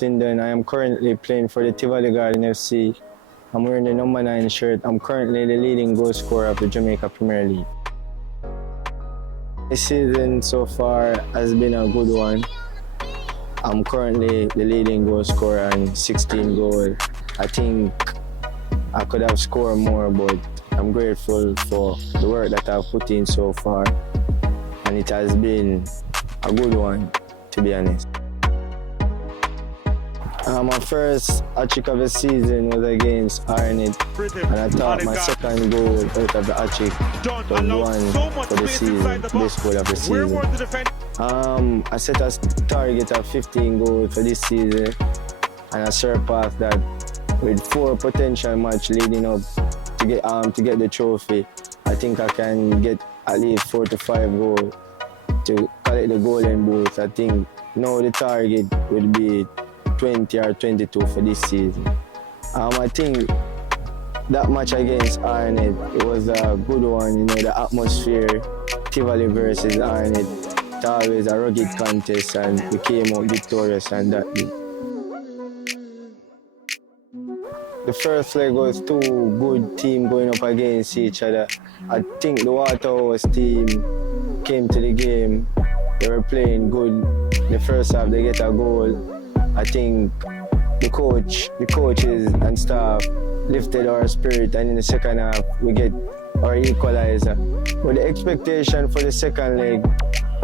Captain Dunn. I am currently playing for the Tivoli Garden FC. I'm wearing the number 9 shirt. I'm currently the leading goal scorer of the Jamaica Premier League. This season so far has been a good one. I'm currently the leading goal scorer and 16 goals. I think I could have scored more, but I'm grateful for the work that I've put in so far. And it has been a good one, to be honest. My first hat-trick of the season was against REGGAE, and I thought my second goal out of the hat-trick was one for the season, best goal of the season. I set a target of 15 goals for this season, and I surpassed that with 4 potential matches leading up to get the trophy. I think I can get at least 4 to 5 goals to collect the golden boot. I think now the target would be 20 or 22 for this season. I think that match against REGGAE, it was a good one. You know, the atmosphere, Tivoli versus REGGAE, it's always a rugged contest, and we came out victorious on that day. The first leg was 2 good teams going up against each other. I think the Waterhouse team came to the game. They were playing good. The first half, they get a goal. I think the coaches and staff lifted our spirit, and in the second half we get our equalizer. But the expectation for the second leg,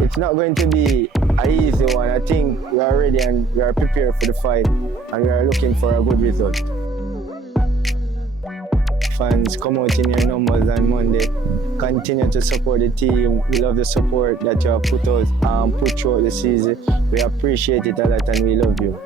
it's not going to be an easy one. I think we are ready and we are prepared for the fight, and we are looking for a good result. Fans, come out in your numbers on Monday. Continue to support the team. We love the support that you have put throughout the season. We appreciate it a lot, and we love you.